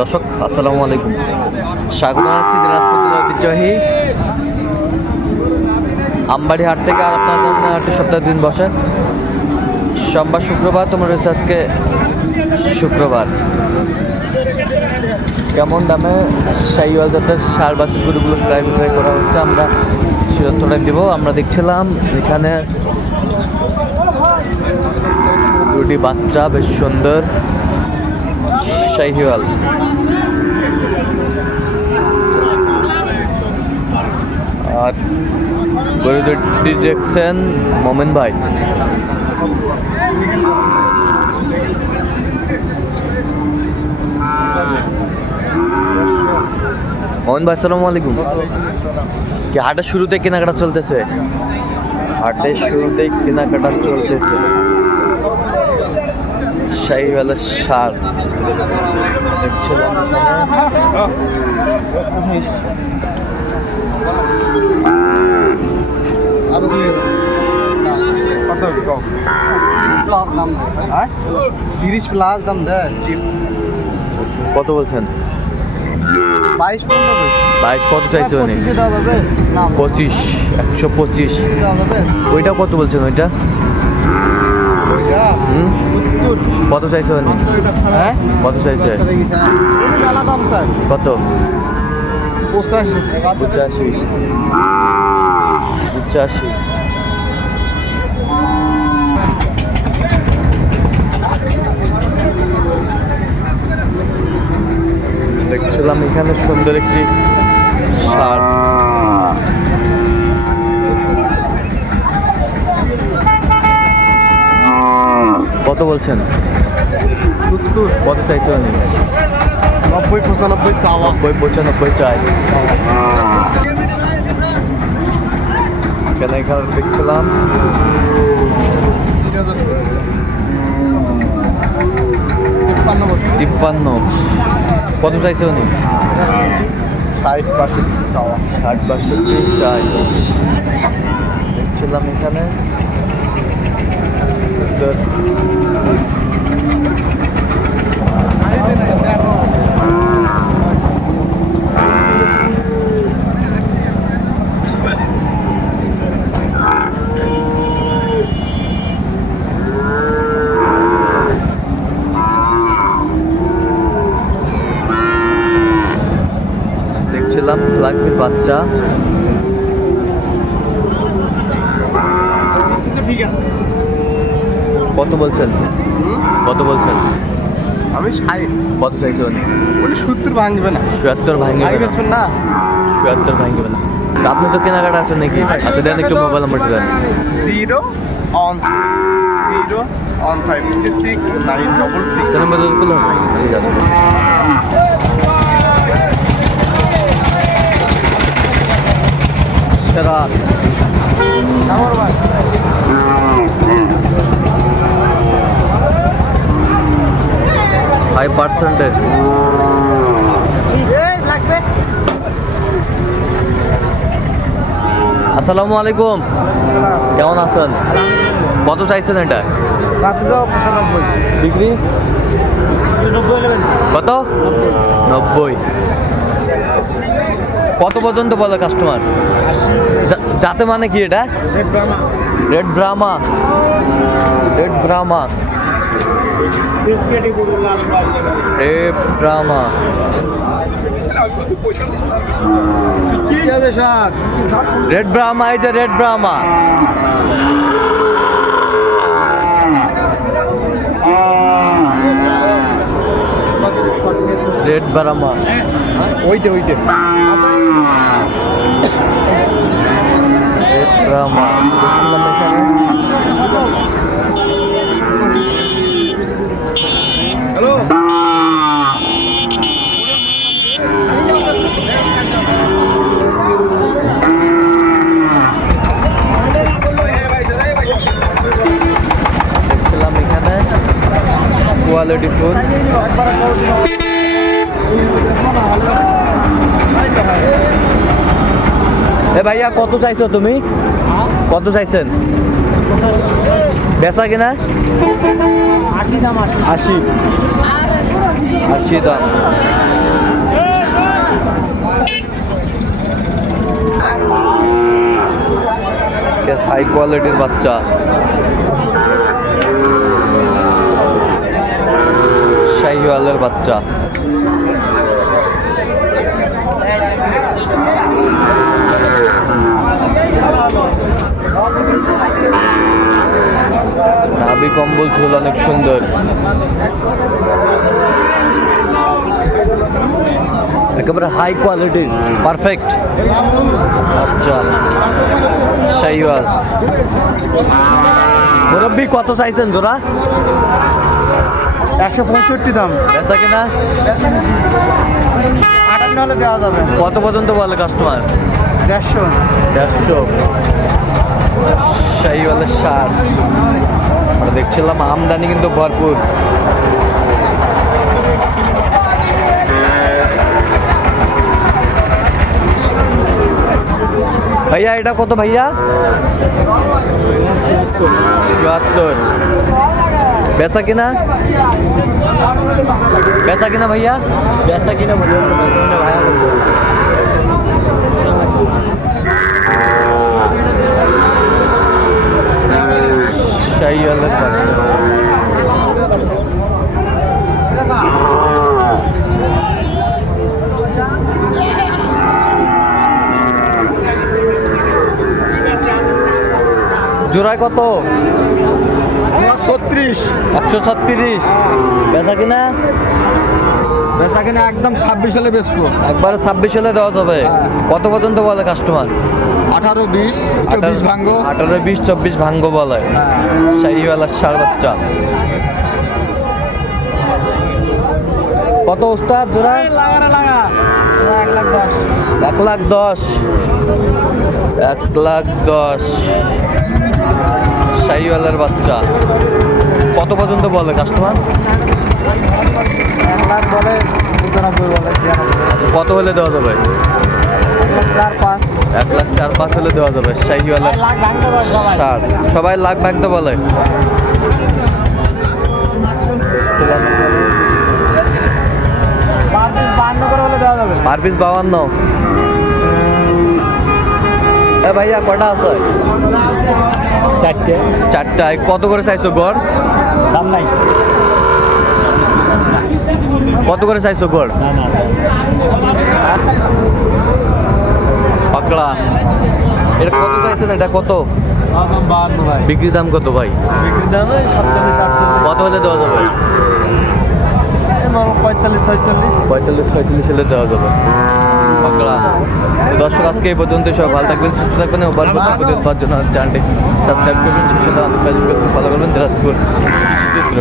দর্শক আসসালামু আলাইকুম, স্বাগত জানাচ্ছি দিনাজপুর জেলার ঐতিহ্যবাহী আমবাড়ি হাট থেকে। আর আপনার জন্য হাটটি সপ্তাহে 2 দিন বসে, সোমবার শুক্রবার। তোমার রয়েছে আজকে শুক্রবার। কেমন দামে শাহিওয়াল জাতের ষাঁড় বাছুর গরুগুলো ক্রয় বিক্রয় করা হচ্ছে আমরা সে তথ্যটা দেবো। আমরা দেখছিলাম এখানে দুটি বাচ্চা, বেশ সুন্দর শাহিওয়াল। আর গরু দুটি দেখছেন মোমেন ভাই। মোহন ভাই আসসালামু আলাইকুম। কি হাটের শুরুতে কেনাকাটা চলতেছে? হাটের শুরুতেই কেনাকাটা চলতেছে। শাহিওয়ালের ষাঁড় দেখছিলাম কত বলছেন? 22 কত চাইছে? 25, 125। ওইটা কত বলছেন? ওইটা কত চাইছে? কত চাইছে? কত? 85। দেখছিলাম এখানে সুন্দর একটি ষাঁড়। কত বলছেন? 70। কত চাইছে? 90, 95 চাওয়া। 95 চাই। এখানে দেখছিলাম 53। কত চাইছে? 60-62 চাওয়া। 60-62 চাই। দেখছিলাম এখানে লাগবে বাচ্চা। ঠিক আছে। কত বলছেন? কত বলছেন? আমি 60। কত চাইছে? উনি 70 ভাঙবে না। 70 ভাঙবে না। 70 ভাঙবে না। আপনি তো কেনাকাটা আছেন নাকি? আচ্ছা দেন একটু মোবাইল নাম্বারটা দেন। 0-15-56-966। চ্যানেল বাজার করলাম ঠিক আছে। সেরা 5%। আসসালামু আলাইকুম, কেমন আছেন? কত চাইছেন এটা? বিক্রি কত? 90। কত পর্যন্ত বলে কাস্টমার? যাতে মানে কি এটা? Red Brahma. Red Brahma. Red Brahma, এই যে রেড ব্রাহ্মা। রেড ব্রাহ্মা ওইটা রেড ব্রাহ্মা দেখছিলাম এখানে। হ্যালো, দেখছিলাম এখানে কোয়ালিটি ফুল। এ ভাইয়া কত চাইছো তুমি? কত চাইছেন? বেচা কিনা 80 80 দাম। হাই কোয়ালিটির বাচ্চা, শাহিওয়ালের বাচ্চা। নাভি কম্বল ঝোল অনেক সুন্দর। একেবারে হাই কোয়ালিটির পারফেক্ট বাচ্চা শাহিওয়াল। মুরব্বি কত চাইছেন জোড়া? 165 দাম। বেচা কিনা 58 হলে দেওয়া যাবে। কত পর্যন্ত বলে কাস্টমার? 150। 150 শাহিওয়ালের সার। আমরা দেখছিলাম আমদানি কিন্তু ভরপুর। ভাইয়া এটা কত ভাইয়া? 74। বেচা কিনা? বেচা কিনা ভাইয়া? বেচা কিনা বলুন ভাইয়া। শাহিওয়ালের বাচ্চা। জোড়ায় কত? 136। 136। বেচা কিনা? বেচা কিনা একদম 26 হলে বেচবো। একবারে 26 হলে দেওয়া যাবে। কত পর্যন্ত বলে কাস্টমার? 18, 20, 24 ভাঙ্গো। 18, 20, 24 ভাঙ্গো বলে। শাহিওয়ালার ষাঁড় বাচ্চা। কত ওস্তাদ জোড়া? 1,10,000। 1,10,000। 1,10,000 শাহিওয়ালের বাচ্চা। কত পর্যন্ত বলে কাস্টমার? 1 লাখ বলে, 95 বলে, 96। কত হলে দেওয়া যাবে? 1,04,5। 1,04,5 হলে দেওয়া যাবে। শাহিওয়ালের ষাঁড়। সবাই লাখ ভাঙতে বলে। Per piece 52। ভাইয়া কটা আছে? 4টে। 4টায় কত করে চাইছো গড়? দাম নাই। কত করে চাইছো গড়? পাকড়া এটা কত চাইছেন? এটা কত? 52 ভাই। বিক্রির দাম কত ভাই? বিক্রির দাম 47-48। কত হলে দেওয়া যাবে? 45-46। 45-46 হলে দেওয়া যাবে পাকড়া। দর্শক আজকে এই পর্যন্ত। সব ভালো থাকবেন, সুস্থ থাকবেন এবং প্রতিদিন পাওয়ার জন্য চ্যানেলটি সাবস্ক্রাইব করবেন। সেই সাথে আমাদের ফেসবুক ফলো করবেন। দিনাজপুর চিত্র।